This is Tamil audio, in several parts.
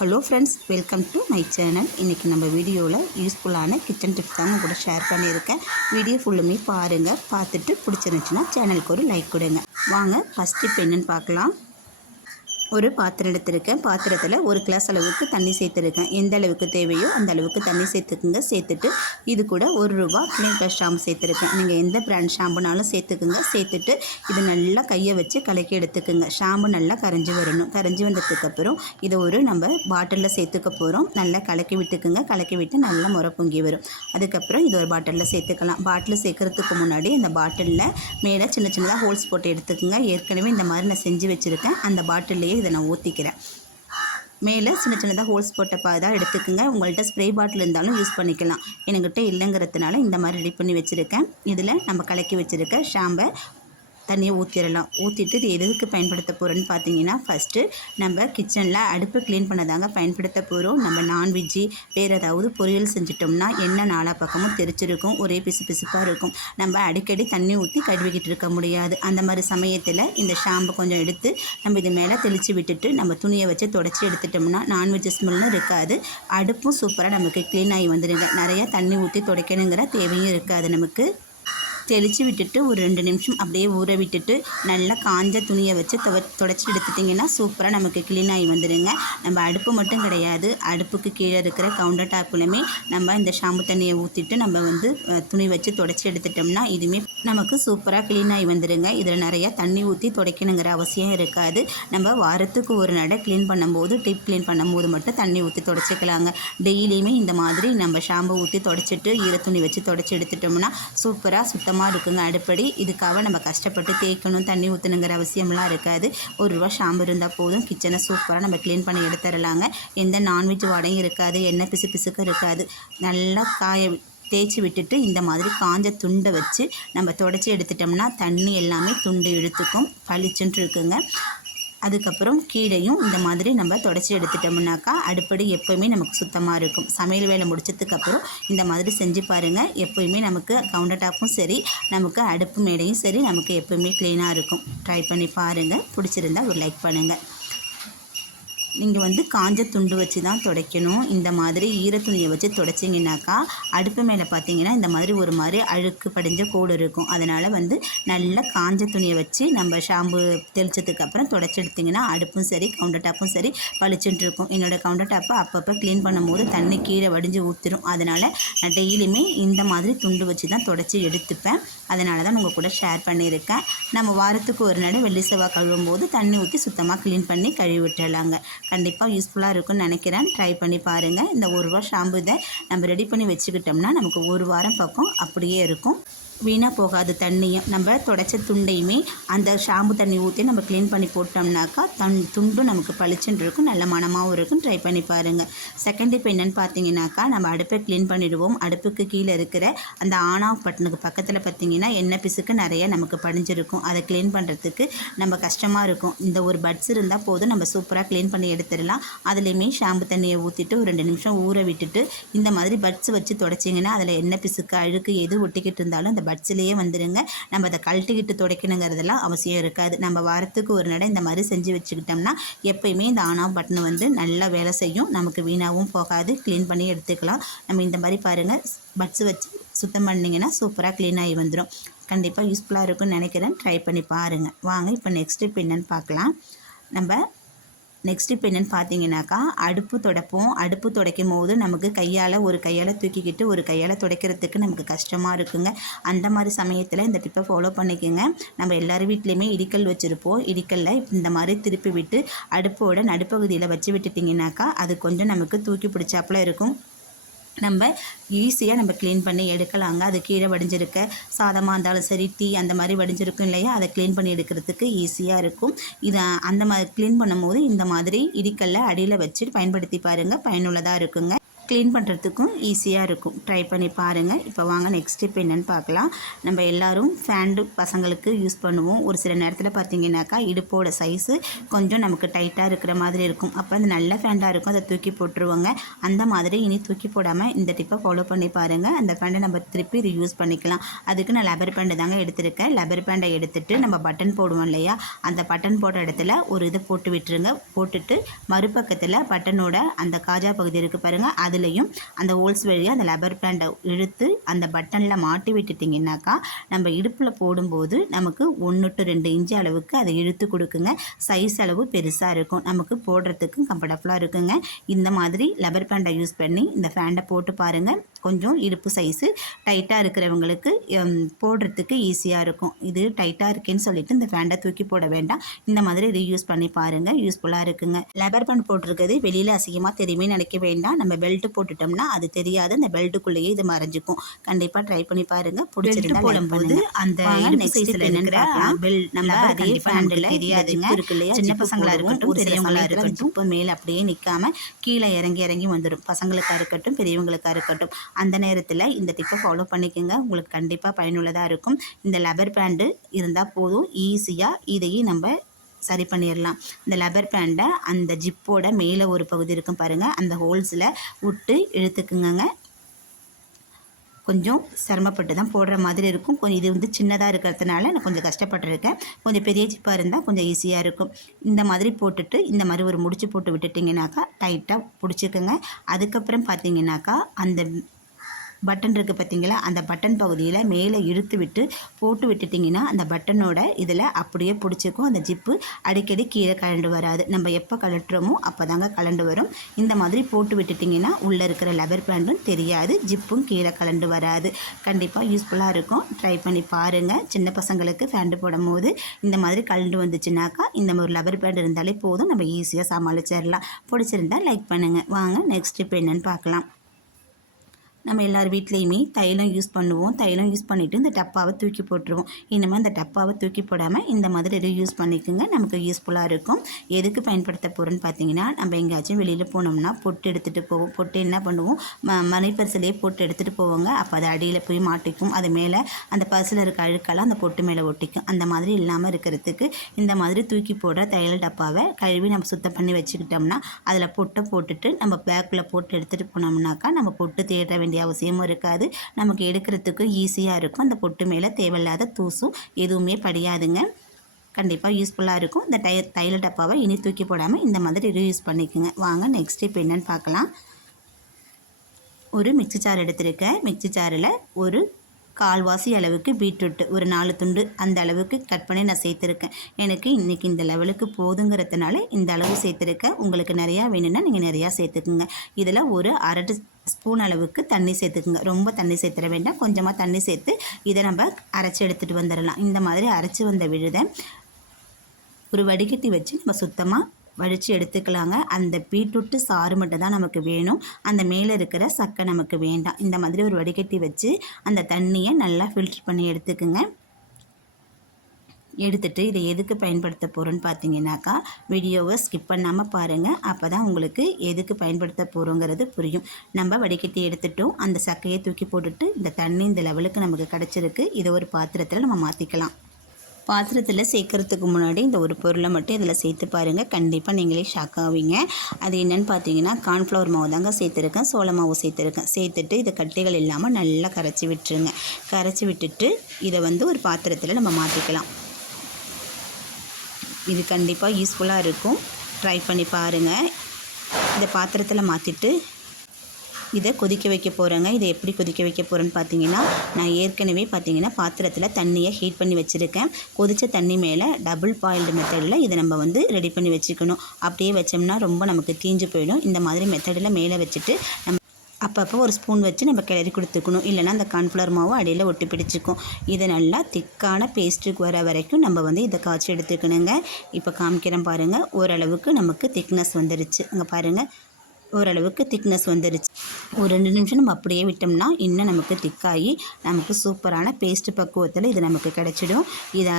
Hello friends, welcome to my channel. இன்றைக்கி நம்ம வீடியோவில் யூஸ்ஃபுல்லான கிச்சன் டிப்ஸ் தான் கூட ஷேர் பண்ணியிருக்கேன். வீடியோ ஃபுல்லுமே பாருங்கள். பார்த்துட்டு பிடிச்சிருந்துச்சுன்னா சேனலுக்கு ஒரு லைக் கொடுங்க. வாங்க ஃபஸ்ட் டிப் என்னென்னு பார்க்கலாம். ஒரு பாத்திரம் எடுத்திருக்கேன். பாத்திரத்தில் ஒரு கிளாஸ் அளவுக்கு தண்ணி சேர்த்துருக்கேன். எந்த அளவுக்கு தேவையோ அந்த அளவுக்கு தண்ணி சேர்த்துக்குங்க. சேர்த்துட்டு இது கூட ₹1 க்ளீன் ப்ளஸ் ஷாம்பு சேர்த்துருக்கேன். நீங்கள் எந்த பிராண்ட் ஷாம்புனாலும் சேர்த்துக்குங்க. சேர்த்துட்டு இது நல்லா கையை வச்சு கலக்கி எடுத்துக்குங்க. ஷாம்பு நல்லா கரைஞ்சி வரணும். கரைஞ்சி வந்ததுக்கப்புறம் இதை ஒரு நம்ம பாட்டிலில் சேர்த்துக்க போகிறோம். நல்லா கலக்கி விட்டுக்குங்க. கலக்கி விட்டு நல்லா முறை பொங்கி வரும். அதுக்கப்புறம் இது ஒரு பாட்டிலில் சேர்த்துக்கலாம். பாட்டில் சேர்க்குறதுக்கு முன்னாடி இந்த பாட்டிலில் மேலே சின்ன சின்னதாக ஹோல்ஸ் போட்டு எடுத்துக்குங்க. ஏற்கனவே இந்த மாதிரி நான் செஞ்சு வச்சுருக்கேன். அந்த பாட்டில்லையே இதை நான் ஊற்றிக்கிறேன். மேலே சின்ன சின்னதாக ஹோல்ஸ் போட்ட தான் எடுத்துக்கோங்க. உங்கள்கிட்ட ஸ்ப்ரே பாட்டில் இருந்தாலும் யூஸ் பண்ணிக்கலாம். என்கிட்ட இல்லைங்கிறதுனால இந்த மாதிரி ரெடி பண்ணி வச்சுருக்கேன். இதில் நம்ம கலக்கி வச்சுருக்க ஷாம்பை தண்ணியை ஊற்றிடலாம். ஊற்றிட்டு இது எதுக்கு பயன்படுத்த போகிறோன்னு பார்த்தீங்கன்னா, ஃபஸ்ட்டு நம்ம கிச்சனில் அடுப்பு க்ளீன் பண்ணதாங்க பயன்படுத்த போகிறோம். நம்ம நான்வெஜ்ஜி வேறு ஏதாவது பொரியல் செஞ்சிட்டோம்னா எண்ணெய் நாலா பக்கமும் தெரிச்சிருக்கும், ஒரே பிசு பிசுப்பாக இருக்கும். நம்ம அடிக்கடி தண்ணி ஊற்றி கழுவிக்கிட்டு இருக்க முடியாது. அந்த மாதிரி சமயத்தில் இந்த ஷாம்பு கொஞ்சம் எடுத்து நம்ம இது மேலே தெளித்து விட்டுட்டு நம்ம துணியை வச்சு தொடச்சி எடுத்துட்டோம்னா நான்வெஜ் ஸ்மெல்லும் இருக்காது. அடுப்பும் சூப்பராக நமக்கு க்ளீன் ஆகி வந்துடுங்க. நிறையா தண்ணி ஊற்றி துடைக்கணுங்கிற தேவையும் இருக்காது. நமக்கு தெளித்து விட்டுட்டு ஒரு 2 நிமிஷம் அப்படியே ஊற விட்டுட்டு நல்லா காஞ்ச துணியை வச்சு தொடச்சி எடுத்துட்டிங்கன்னா சூப்பராக நமக்கு க்ளீன் ஆகி வந்துடுங்க. நம்ம அடுப்பு மட்டும் கிடையாது, அடுப்புக்கு கீழே இருக்கிற கவுண்டர் டாப்புலையுமே நம்ம இந்த ஷாம்பு தண்ணியை ஊற்றிட்டு நம்ம துணி வச்சு தொடச்சி எடுத்துட்டோம்னா இதுவுமே நமக்கு சூப்பராக க்ளீன் ஆகி வந்துடுங்க. இதில் நிறையா தண்ணி ஊற்றி துடைக்கணுங்கிற அவசியம் இருக்காது. நம்ம வாரத்துக்கு ஒரு நடை க்ளீன் பண்ணும்போது டிப் க்ளீன் பண்ணும்போது மட்டும் தண்ணி ஊற்றி தொடச்சிக்கலாங்க. டெய்லியுமே இந்த மாதிரி நம்ம ஷாம்பு ஊற்றி தொடச்சிட்டு ஈரத்துணி வச்சு தொடச்சி எடுத்துட்டோம்னா சூப்பராக சுத்தமாக இருக்குங்க அடுப்படி. இதுக்காக நம்ம கஷ்டப்பட்டு தேய்க்கணும், தண்ணி ஊற்றணுங்கிற அவசியம்லாம் இருக்காது. ₹1 ஷாம்பு இருந்தால் போதும், கிச்சனை சூப்பராக நம்ம க்ளீன் பண்ணி எடுத்துடலாங்க. எந்த நான்வெஜ் வாடையும் இருக்காது, எண்ணெய் பிசு பிசுக்க இருக்காது. நல்லா தேய்ச்சி விட்டுட்டு இந்த மாதிரி காஞ்ச துண்டை வச்சு நம்ம தொடச்சி எடுத்துட்டோம்னா தண்ணி எல்லாமே துண்டு இழுத்துக்கும், பளிச்சுன்ட்டு இருக்குங்க. அதுக்கப்புறம் கீழையும் இந்த மாதிரி நம்ம தொடச்சி எடுத்துட்டோம்னாக்கா அடுப்படி எப்போயுமே நமக்கு சுத்தமாக இருக்கும். சமையல் வேலை முடிச்சதுக்கப்புறம் இந்த மாதிரி செஞ்சு பாருங்கள். எப்போயுமே நமக்கு கவுண்டர் டாப்பும் சரி, நமக்கு அடுப்பு மேடையும் சரி, நமக்கு எப்போயுமே க்ளீனாக இருக்கும். ட்ரை பண்ணி பாருங்கள். பிடிச்சிருந்தா ஒரு லைக் பண்ணுங்கள். நீங்கள் காஞ்ச துண்டு வச்சு தான் துடைக்கணும். இந்த மாதிரி ஈரத்துணியை வச்சு துடைச்சிங்கனாக்கா அடுப்பு மேலே பார்த்தீங்கன்னா இந்த மாதிரி ஒரு மாதிரி அழுக்கு படிஞ்ச கோடு இருக்கும். அதனால் நல்லா காஞ்ச துணியை வச்சு நம்ம ஷாம்பு தெளித்ததுக்கப்புறம் துடைச்சி எடுத்திங்கன்னா அடுப்பும் சரி கவுண்டர் டாப்பும் சரி பளிச்சுட்டு இருக்கும். என்னோடய கவுண்டர் டாப்பை அப்பப்போ க்ளீன் பண்ணும்போது தண்ணி கீழே வடிஞ்சு ஊற்றிடும். அதனால் நான் டெய்லியுமே இந்த மாதிரி துண்டு வச்சு தான் துடைச்சி எடுத்துப்பேன். அதனால தான் உங்கள் கூட ஷேர் பண்ணியிருக்கேன். நம்ம வாரத்துக்கு ஒரு நடை வெள்ளி செவ்வாய் கழுவும் போது தண்ணி ஊற்றி சுத்தமாக க்ளீன் பண்ணி கழுவி விட்டுடலாங்க. கண்டிப்பாக யூஸ்ஃபுல்லாக இருக்கும்னு நினைக்கிறேன். ட்ரை பண்ணி பாருங்கள். இந்த ₹1 ஷாம்பு இதை நம்ம ரெடி பண்ணி வச்சுக்கிட்டோம்னா நமக்கு ஒரு வாரம் பக்கம் அப்படியே இருக்கும். வீணாக போகாது. தண்ணியும் நம்ம தொடச்ச துண்டையுமே அந்த ஷாம்பு தண்ணி ஊற்றி நம்ம க்ளீன் பண்ணி போட்டோம்னாக்கா துண்டும் நமக்கு பளிச்சுன்னு இருக்கும், நல்ல மனமாகவும் இருக்கும். ட்ரை பண்ணி பாருங்கள். செகண்ட் டிப் என்னென்னு பார்த்தீங்கன்னாக்கா, நம்ம அடுப்பை க்ளீன் பண்ணிடுவோம். அடுப்புக்கு கீழே இருக்கிற அந்த ஆன் ஆஃப் பட்டனுக்கு பக்கத்தில் பார்த்தீங்கன்னா எண்ணெய் பிசுக்கு நிறைய நமக்கு படிஞ்சிருக்கும். அதை க்ளீன் பண்ணுறதுக்கு நம்ம கஷ்டமாக இருக்கும். இந்த ஒரு பட்ஸ் இருந்தால் போதும், நம்ம சூப்பராக க்ளீன் பண்ணி எடுத்துடலாம். அதுலேயுமே ஷாம்பு தண்ணியை ஊற்றிட்டு ஒரு 2 நிமிஷம் ஊற விட்டுட்டு இந்த மாதிரி பட்ஸ் வச்சு தொடச்சிங்கன்னா அதில் எண்ணெய் பிசுக்கு அழுக்கு எது ஒட்டிக்கிட்டு இருந்தாலும் அந்த பட்ஸ்லேயே வந்துடுங்க. நம்ம அதை கழட்டிக்கிட்டு துடைக்கணுங்கிறதெல்லாம் அவசியம் இருக்காது. நம்ம வாரத்துக்கு ஒரு நடை இந்த மாதிரி செஞ்சு வச்சுக்கிட்டோம்னா எப்போயுமே இந்த ஆன் ஆஃப் பட்டன் நல்லா வேலை செய்யும். நமக்கு வீணாகவும் போகாது, க்ளீன் பண்ணி எடுத்துக்கலாம். நம்ம இந்த மாதிரி பாருங்கள், பட்ஸ் வச்சு சுத்தம் பண்ணிங்கன்னா சூப்பராக க்ளீன் ஆகி வந்துடும். கண்டிப்பாக யூஸ்ஃபுல்லாக இருக்கும்னு நினைக்கிறேன். ட்ரை பண்ணி பாருங்கள். வாங்க இப்போ நெக்ஸ்ட் டிப் என்னென்னு பார்க்கலாம். நம்ம நெக்ஸ்ட் இப்போ என்னென்னு பார்த்தீங்கன்னாக்கா, அடுப்பு துடைப்போம். அடுப்பு துடைக்கும் போது நமக்கு ஒரு கையால் தூக்கிக்கிட்டு ஒரு கையால் துடைக்கிறதுக்கு நமக்கு கஷ்டமாக இருக்குங்க. அந்த மாதிரி சமயத்தில் இந்த டிப்பை ஃபாலோ பண்ணிக்கோங்க. நம்ம எல்லார் வீட்லேயுமே இடிக்கல் வச்சுருப்போம். இடிக்கல்ல இந்த மாதிரி திருப்பி விட்டு அடுப்போட நடுப்பகுதியில் வச்சு விட்டுட்டிங்கனாக்கா அது கொஞ்சம் நமக்கு தூக்கி பிடிச்சாப்புல இருக்கும். நம்ம ஈஸியாக நம்ம க்ளீன் பண்ணி எடுக்கலாங்க. அது கீழே வடிஞ்சிருக்க சாதமாக இருந்தாலும் சரி, டீ அந்த மாதிரி வடிஞ்சிருக்கும் இல்லையா, அதை க்ளீன் பண்ணி எடுக்கிறதுக்கு ஈஸியாக இருக்கும். இதை அந்த மாதிரி க்ளீன் பண்ணும்போது இந்த மாதிரி இடிக்கல்ல அடியில் வச்சு பயன்படுத்தி பாருங்கள், பயனுள்ளதாக இருக்குங்க. க்ளீன் பண்ணுறதுக்கும் ஈஸியாக இருக்கும். ட்ரை பண்ணி பாருங்கள். இப்போ வாங்க நெக்ஸ்ட் டிப் என்னென்னு பார்க்கலாம். நம்ம எல்லோரும் ஃபேண்டு பசங்களுக்கு யூஸ் பண்ணுவோம். ஒரு சில நேரத்தில் பார்த்திங்கனாக்கா இடுப்போட சைஸு கொஞ்சம் நமக்கு டைட்டாக இருக்கிற மாதிரி இருக்கும். அப்போ அந்த நல்ல ஃபேண்டாக இருக்கும், அதை தூக்கி போட்டுருவோங்க. அந்த மாதிரி இனி தூக்கி போடாமல் இந்த டிப்பை ஃபாலோ பண்ணி பாருங்கள். அந்த ஃபேண்டை நம்ம திருப்பி யூஸ் பண்ணிக்கலாம். அதுக்கு நான் லப்பர் பேண்டு தாங்க எடுத்திருக்கேன். லப்பர் பேண்டை எடுத்துகிட்டு நம்ம பட்டன் போடுவோம் இல்லையா, அந்த பட்டன் போட்ட இடத்துல ஒரு இதை போட்டு விட்டுருங்க. போட்டுட்டு மறுபக்கத்தில் பட்டனோட அந்த காஜா பகுதி இருக்குது பாருங்கள், அதுலேயும் அந்த ஹோல்ஸ் வழியாக அந்த லப்பர் பேண்டை இழுத்து அந்த பட்டனில் மாட்டி விட்டுட்டிங்கனாக்கா நம்ம இடுப்பில் போடும்போது நமக்கு 1 to 2 இன்ச்சு அளவுக்கு அதை இழுத்து கொடுக்குங்க. சைஸ் அளவு பெருசாக இருக்கும், நமக்கு போடுறதுக்கு கம்ஃபர்டபுளாக இருக்குங்க. இந்த மாதிரி லப்பர் பேண்டை யூஸ் பண்ணி இந்த ஃபேண்டை போட்டு பாருங்கள். கொஞ்சம் இடுப்பு சைஸு டைட்டாக இருக்கிறவங்களுக்கு போடுறதுக்கு ஈஸியாக இருக்கும். இது டைட்டாக இருக்கேன்னு சொல்லிட்டு இந்த ஃபேண்டை தூக்கி போட வேண்டாம். இந்த மாதிரி ரீயூஸ் பண்ணி பாருங்கள், யூஸ்ஃபுல்லாக இருக்குங்க. லப்பர் பேண்ட் போட்டிருக்கிறது வெளியில் அசிங்கமாக தெரியுமே நினைக்க வேண்டாம். நம்ம பெல்ட் போட்டுட்டோம்னா அது தெரியாது, அந்த பெல்ட்டுக்குள்ளேயே இது மறைஞ்சிக்கும். கண்டிப்பாக ட்ரை பண்ணி பாருங்கள். பிடிச்சிருந்தா போடும்போது அந்த சைஸில் இருக்கிற பெல்ட் நம்ம அதே ஃபேண்டில் தெரியாதுங்க. சின்ன பசங்களாக இருக்கட்டும் பெரியவங்களாக இருக்கட்டும் இப்போ மேலே அப்படியே நிற்காமல் கீழே இறங்கி வந்துடும். பசங்களுக்காக இருக்கட்டும் பெரியவங்களுக்காக இருக்கட்டும். அந்த நேரத்தில் இந்த டிப்பை ஃபாலோ பண்ணிக்கோங்க, உங்களுக்கு கண்டிப்பாக பயனுள்ளதாக இருக்கும். இந்த லப்பர் பேண்டு இருந்தால் போதும், ஈஸியாக இதையும் நம்ம சரி பண்ணிடலாம். இந்த லப்பர் பேண்டை அந்த ஜிப்போட மேலே ஒரு பகுதி இருக்கும் பாருங்கள், அந்த ஹோல்ஸில் விட்டு இழுத்துக்குங்க. கொஞ்சம் சிரமப்பட்டு தான் போடுற மாதிரி இருக்கும். கொஞ்சம் இது சின்னதாக இருக்கிறதுனால நான் கொஞ்சம் கஷ்டப்பட்டுருக்கேன். கொஞ்சம் பெரிய ஜிப்பாக இருந்தால் கொஞ்சம் ஈஸியாக இருக்கும். இந்த மாதிரி போட்டுட்டு இந்த மாதிரி ஒரு முடிச்சு போட்டு விட்டுட்டிங்கனாக்கா டைட்டாக பிடிச்சிக்குங்க. அதுக்கப்புறம் பார்த்தீங்கன்னாக்கா அந்த பட்டன் இருக்குது பார்த்தீங்களா, அந்த பட்டன் பகுதியில் மேலே இழுத்து விட்டு போட்டு விட்டுட்டிங்கன்னா அந்த பட்டனோட இதில் அப்படியே பிடிச்சிக்கும். அந்த ஜிப்பு அடிக்கடி கீழே கலண்டு வராது. நம்ம எப்போ கலட்டுறோமோ அப்போ தாங்க கலண்டு வரும். இந்த மாதிரி போட்டு விட்டுட்டிங்கன்னா உள்ளே இருக்கிற லப்பர் பேண்டும் தெரியாது, ஜிப்பும் கீழே கலண்டு வராது. கண்டிப்பாக யூஸ்ஃபுல்லாக இருக்கும். ட்ரை பண்ணி பாருங்கள். சின்ன பசங்களுக்கு ஃபேண்டு போடும் போது இந்த மாதிரி கலண்டு வந்துச்சுனாக்கா இந்த மாதிரி லப்பர் பேண்ட் இருந்தாலே போதும், நம்ம ஈஸியாக சமாளிச்சிடலாம். பிடிச்சிருந்தால் லைக் பண்ணுங்கள். வாங்க நெக்ஸ்ட் இப்போ என்னென்னு பார்க்கலாம். நம்ம எல்லார் வீட்லேயுமே தைலம் யூஸ் பண்ணுவோம். தைலம் யூஸ் பண்ணிவிட்டு இந்த டப்பாவை தூக்கி போட்டுருவோம். இனிமேல் இந்த டப்பாவை தூக்கி போடாமல் இந்த மாதிரி ரீயூஸ் பண்ணிக்கோங்க, நமக்கு யூஸ்ஃபுல்லாக இருக்கும். எதுக்கு பயன்படுத்த போகிறோன்னு பார்த்தீங்கன்னா, நம்ம எங்கேயாச்சும் வெளியில் போனோம்னா பொட்டு எடுத்துகிட்டு போவோம். பொட்டு என்ன பண்ணுவோம், மணி பர்சிலே போட்டு எடுத்துகிட்டு போவோங்க. அப்போ அது அடியில் போய் மாட்டிக்கும், அது மேலே அந்த பர்சில் இருக்க அழுக்கெல்லாம் அந்த பொட்டு மேலே ஒட்டிக்கும். அந்த மாதிரி இல்லாமல் இருக்கிறதுக்கு இந்த மாதிரி தூக்கி போடுற தையல் டப்பாவை கழுவி நம்ம சுத்தம் பண்ணி வச்சுக்கிட்டோம்னா அதில் பொட்டை போட்டுட்டு நம்ம பேக்கில் போட்டு எடுத்துகிட்டு போனோம்னாக்கா நம்ம பொட்டு தேட வேண்டிய அவசியமும் இருக்காது. நமக்கு எடுக்கிறதுக்கு ஈஸியாக இருக்கும். அந்த பொட்டு மேலே தேவையில்லாத தூசும் எதுவுமே படியாதுங்க. கண்டிப்பாக யூஸ்ஃபுல்லாக இருக்கும். இந்த தைல டப்பாவை இனி தூக்கி போடாமல் இந்த மாதிரி ரீயூஸ் பண்ணிக்கோங்க. வாங்க நெக்ஸ்ட் இப்போ என்னென்னு பார்க்கலாம். ஒரு மிக்ஸி ஜார் எடுத்திருக்கேன். மிக்ஸி ஜாரில் ஒரு கால்வாசி அளவுக்கு பீட்ரூட்டு ஒரு 4 துண்டு அந்த அளவுக்கு கட் பண்ணி நான் சேர்த்துருக்கேன். எனக்கு இன்றைக்கி இந்த லெவலுக்கு போதுங்கிறதுனால இந்த அளவு சேர்த்துருக்கேன். உங்களுக்கு நிறையா வேணும்னா நீங்கள் நிறையா சேர்த்துக்குங்க. இதில் ஒரு 1/2 ஸ்பூன் அளவுக்கு தண்ணி சேர்த்துக்குங்க. ரொம்ப தண்ணி சேர்த்துட வேண்டாம், கொஞ்சமாக தண்ணி சேர்த்து இதை நம்ம அரைச்சி எடுத்துகிட்டு வந்துடலாம். இந்த மாதிரி அரைச்சி வந்த விழுதை ஒரு வடிகட்டி வச்சு நம்ம சுத்தமாக வடித்து எடுத்துக்கலாங்க. அந்த பீட்ரூட்டு சாறு மட்டும் தான் நமக்கு வேணும், அந்த மேலே இருக்கிற சக்கை நமக்கு வேண்டாம். இந்த மாதிரி ஒரு வடிகட்டி வச்சு அந்த தண்ணியை நல்லா ஃபில்ட்ரு பண்ணி எடுத்துக்குங்க. எடுத்துகிட்டு இதை எதுக்கு பயன்படுத்த போகிறோன்னு பார்த்தீங்கன்னாக்கா வீடியோவை ஸ்கிப் பண்ணாமல் பாருங்கள். அப்போ தான் உங்களுக்கு எதுக்கு பயன்படுத்த போகிறோங்கிறது புரியும். நம்ம வடிகட்டி எடுத்துட்டோம், அந்த சக்கையை தூக்கி போட்டுட்டு இந்த தண்ணி இந்த லெவலுக்கு நமக்கு கிடச்சிருக்கு. இதை ஒரு பாத்திரத்தில் நம்ம மாற்றிக்கலாம். பாத்திரத்தில் சேர்க்குறதுக்கு முன்னாடி இந்த ஒரு பொருளை மட்டும் இதில் சேர்த்து பாருங்கள், கண்டிப்பாக நீங்களே ஷாக் ஆவீங்க. அது என்னென்னு பார்த்தீங்கன்னா கார்ன்ஃப்ளவர் மாவு தாங்க சேர்த்துருக்கேன், சோள மாவு சேர்த்துருக்கேன். சேர்த்துட்டு இதை கட்டிகள் இல்லாமல் நல்லா கரைச்சி விட்டுருங்க. கரைச்சி விட்டுட்டு இதை ஒரு பாத்திரத்தில் நம்ம மாற்றிக்கலாம். இது கண்டிப்பாக யூஸ்ஃபுல்லாக இருக்கும். ட்ரை பண்ணி பாருங்கள். இதை பாத்திரத்தில் மாற்றிட்டு இதை கொதிக்க வைக்க போகிறேங்க. இதை எப்படி கொதிக்க வைக்க போகிறேன்னு பார்த்தீங்கன்னா, நான் ஏற்கனவே பார்த்தீங்கன்னா பாத்திரத்தில் தண்ணியை ஹீட் பண்ணி வச்சுருக்கேன். கொதித்த தண்ணி மேலே டபுள் பாயில்டு மெத்தடில் இதை நம்ம ரெடி பண்ணி வச்சுக்கணும். அப்படியே வச்சோம்னா ரொம்ப நமக்கு தீஞ்சு போயிடும். இந்த மாதிரி மெத்தடில் மேலே வச்சுட்டு நம்ம அப்பப்போ ஒரு ஸ்பூன் வச்சு நம்ம கிளறி கொடுத்துக்கணும். இல்லைனா அந்த கார்ன்ஃப்ளவர் மாவு அடியில் ஒட்டி பிடிச்சிக்கும். இதை நல்லா திக்கான பேஸ்ட்டுக்கு வர வரைக்கும் நம்ம இதை காய்ச்சி எடுத்துக்கணுங்க. இப்போ காமிக்கிறேன் பாருங்கள், ஓரளவுக்கு நமக்கு திக்னஸ் வந்துருச்சு. அங்கே பாருங்கள், ஓரளவுக்கு திக்னஸ் வந்துருச்சு. ஒரு 2 நிமிஷம் நம்ம அப்படியே விட்டோம்னா இன்னும் நமக்கு திக்காகி நமக்கு சூப்பரான பேஸ்ட்டு பக்குவத்தில் இது நமக்கு கிடச்சிடும். இதை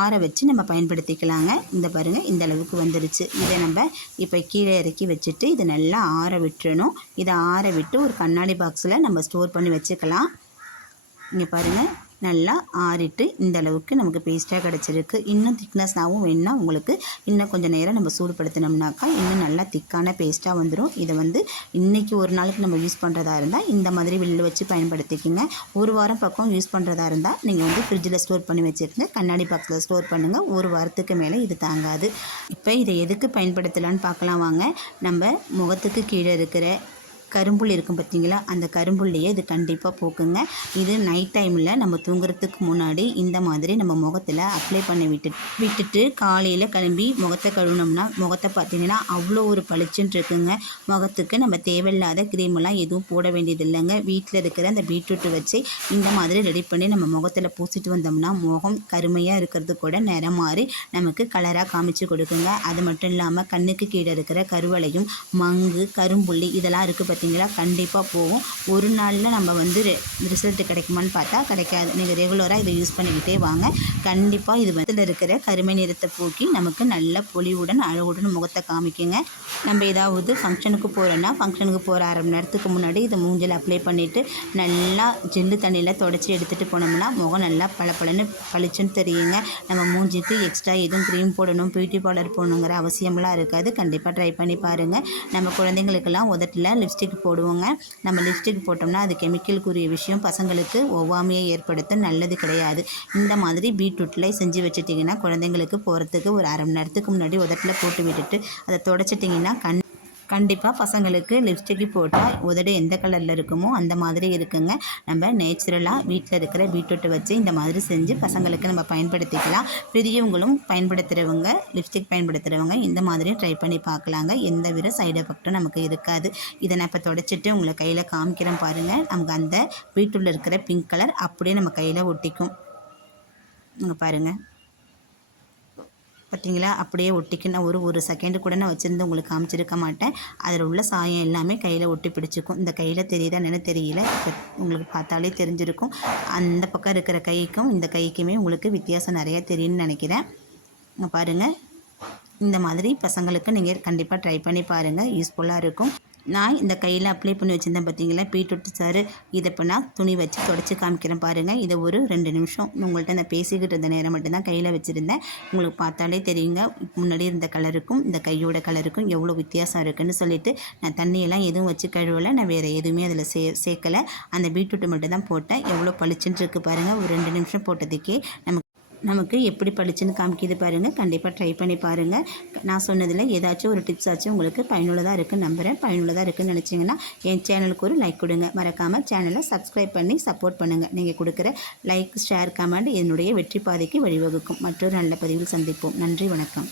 ஆற வச்சு நம்ம பயன்படுத்திக்கலாங்க. இந்த பாருங்கள், இந்த அளவுக்கு வந்துருச்சு. இதை நம்ம இப்போ கீழே இறக்கி வச்சுட்டு இதை நல்லா ஆற விட்டுறணும். இதை ஆற விட்டு ஒரு கண்ணாடி பாக்ஸில் நம்ம ஸ்டோர் பண்ணி வச்சுக்கலாம். இங்கே பாருங்கள், நல்லா ஆறிட்டு இந்த அளவுக்கு நமக்கு பேஸ்ட்டாக கிடச்சிருக்கு. இன்னும் திக்னஸ்னாகவும் வேணும்னா உங்களுக்கு இன்னும் கொஞ்சம் நேரம் நம்ம சூடுபடுத்தினோம்னாக்கா இன்னும் நல்லா திக்கான பேஸ்ட்டாக வந்துடும். இதை இன்றைக்கி ஒரு நாளைக்கு நம்ம யூஸ் பண்ணுறதா இருந்தால் இந்த மாதிரி வெளியில் வச்சு பயன்படுத்திக்கோங்க. ஒரு வாரம் பக்கம் யூஸ் பண்ணுறதா இருந்தால் நீங்கள் ஃப்ரிட்ஜில் ஸ்டோர் பண்ணி வச்சுக்கோங்க. கண்ணாடி பாக்ஸில் ஸ்டோர் பண்ணுங்கள். ஒரு வாரத்துக்கு மேலே இது தாங்காது. இப்போ இதை எதுக்கு பயன்படுத்தலான்னு பார்க்கலாம் வாங்க. நம்ம முகத்துக்கு கீழே இருக்கிற கரும்புள் இருக்கும் பார்த்தீங்களா, அந்த கரும்புள்ளையே இது கண்டிப்பாக போக்குங்க. இது நைட் டைமில் நம்ம தூங்குறதுக்கு முன்னாடி இந்த மாதிரி நம்ம முகத்தில் அப்ளை பண்ணி விட்டுட்டு காலையில் கிளம்பி முகத்தை கழுவினோம்னா முகத்தை பார்த்திங்கன்னா அவ்வளோ ஒரு பளிச்சுன்னு இருக்குங்க. முகத்துக்கு நம்ம தேவையில்லாத க்ரீமெல்லாம் எதுவும் போட வேண்டியது இல்லைங்க. வீட்டில் இருக்கிற அந்த பீட்ரூட்டு வச்சு இந்த மாதிரி ரெடி பண்ணி நம்ம முகத்தில் பூசிட்டு வந்தோம்னா முகம் கருமையாக இருக்கிறது கூட நிறம் மாறி நமக்கு கலராக காமிச்சு கொடுக்குங்க. அது மட்டும் இல்லாமல் கண்ணுக்கு கீழே இருக்கிற கருவளையும் மங்கு கரும்புள்ளி இதெல்லாம் இருக்குது பார்த்தீங்களா, கண்டிப்பாக போகும். ஒரு நாளில் நம்ம ரிசல்ட் கிடைக்குமான்னு பார்த்தா கிடைக்காது. நீங்கள் ரெகுலராக இதை யூஸ் பண்ணிக்கிட்டே வாங்க. கண்டிப்பாக இது இதில் இருக்கிற கருமை நிறத்தை போக்கி நமக்கு நல்ல பொலிவுடன் அழகுடன் முகத்தை காமிக்குங்க. நம்ம ஏதாவது ஃபங்க்ஷனுக்கு போகிறோன்னா ஃபங்க்ஷனுக்கு போகிற அரை மணி நேரத்துக்கு முன்னாடி இதை மூஞ்சில் அப்ளை பண்ணிவிட்டு நல்லா ஜெல்லு தண்ணியில் தொடச்சி எடுத்துகிட்டு போனோம்னா முகம் நல்லா பளபளன்னு பளிச்சுன்னு தெரியுங்க. நம்ம மூஞ்சிக்கு எக்ஸ்ட்ரா எதுவும் க்ரீம் போடணும், பியூட்டி பவுடர் போடணுங்கிற அவசியம்லாம் இருக்காது. கண்டிப்பாக ட்ரை பண்ணி பாருங்கள். நம்ம குழந்தைங்களுக்கெல்லாம் உதட்டில் லிப்ஸ்டிக் போடுவோங்க. நம்ம லிப்ஸ்டிக் போட்டோம்னா அது கெமிக்கலுக்குரிய விஷயம். பசங்களுக்கு ஒவ்வாமையை ஏற்படுத்த நல்லது கிடையாது. இந்த மாதிரி பீட்ரூட்டில் செஞ்சு வச்சுட்டிங்கன்னா குழந்தைங்களுக்கு போகிறதுக்கு ஒரு அரை மணி நேரத்துக்கு முன்னாடி உதட்டில் போட்டு விட்டுட்டு அதை தொடச்சிட்டிங்கன்னா கண்டிப்பாக பசங்களுக்கு லிப்ஸ்டிக்கு போட்டால் உதடு எந்த கலரில் இருக்குமோ அந்த மாதிரி இருக்குங்க. நம்ம நேச்சுரலாக வீட்டில் இருக்கிற பீட்ரூட்டை வச்சு இந்த மாதிரி செஞ்சு பசங்களுக்கு நம்ம பயன்படுத்திக்கலாம். பெரியவங்களும் பயன்படுத்துகிறவங்க, லிப்ஸ்டிக் பயன்படுத்துகிறவங்க இந்த மாதிரியும் ட்ரை பண்ணி பார்க்கலாங்க. எந்த வித சைடு எஃபெக்ட்டும் நமக்கு இருக்காது. இதை நான் இப்போ தொடச்சிட்டு உங்களை கையில் காமிக்கிறேன் பாருங்கள். நமக்கு அந்த பீட்ரூட்டில் இருக்கிற பிங்க் கலர் அப்படியே நம்ம கையில் ஒட்டிக்கும். இங்கே பாருங்கள், பார்த்தீங்களா, அப்படியே ஒட்டிக்கு. நான் ஒரு செகண்டு கூட நான் வச்சுருந்து உங்களுக்கு காமிச்சிருக்க மாட்டேன். அதில் உள்ள சாயம் எல்லாமே கையில் ஒட்டி பிடிச்சிக்கும். இந்த கையில் தெரியுதா என்னென்னு தெரியல, இப்போ உங்களுக்கு பார்த்தாலே தெரிஞ்சிருக்கும். அந்த பக்கம் இருக்கிற கைக்கும் இந்த கைக்குமே உங்களுக்கு வித்தியாசம் நிறையா தெரியும்னு நினைக்கிறேன். பாருங்கள், இந்த மாதிரி பசங்களுக்கு நீங்கள் கண்டிப்பாக ட்ரை பண்ணி பாருங்கள், யூஸ்ஃபுல்லாக இருக்கும். நான் இந்த கையில் அப்ளை பண்ணி வச்சுருந்தேன் பார்த்தீங்களா பீட்ரூட் சாறு, இதை இப்போ நான் துணி வச்சு தொடச்சி காமிக்கிறேன் பாருங்கள். இதை ஒரு 2 நிமிஷம் உங்கள்கிட்ட நான் பேசிக்கிட்டு இருந்த நேரம் மட்டும்தான் கையில் வச்சுருந்தேன். உங்களுக்கு பார்த்தாலே தெரியுங்க, முன்னாடி இருந்த கலருக்கும் இந்த கையோட கலருக்கும் எவ்வளோ வித்தியாசம் இருக்குதுன்னு சொல்லிவிட்டு நான் தண்ணியெல்லாம் எதுவும் வச்சு கழுவலை. நான் வேறு எதுவுமே அதில் சேர்க்கலை. அந்த பீட்ரூட்டை மட்டும் தான் போட்டேன். எவ்வளோ பளிச்சுன்னு இருக்குது பாருங்கள். ஒரு 2 நிமிஷம் போட்டதுக்கே நமக்கு எப்படி பளிச்சுன்னு காமிக்கிது பாருங்கள். கண்டிப்பாக ட்ரை பண்ணி பாருங்கள். நான் சொன்னதில் ஏதாச்சும் ஒரு டிப்ஸ் ஆச்சும் உங்களுக்கு பயனுள்ளதாக இருக்குதுன்னு நம்புகிறேன். பயனுள்ளதாக இருக்குதுன்னு நினச்சிங்கன்னா என் சேனலுக்கு ஒரு லைக் கொடுங்க. மறக்காமல் சேனலை சப்ஸ்கிரைப் பண்ணி சப்போர்ட் பண்ணுங்கள். நீங்கள் கொடுக்குற லைக், ஷேர், கமெண்ட் என்னுடைய வெற்றி பாதைக்கு வழிவகுக்கும். மற்றொரு நல்ல பதிவில் சந்திப்போம். நன்றி, வணக்கம்.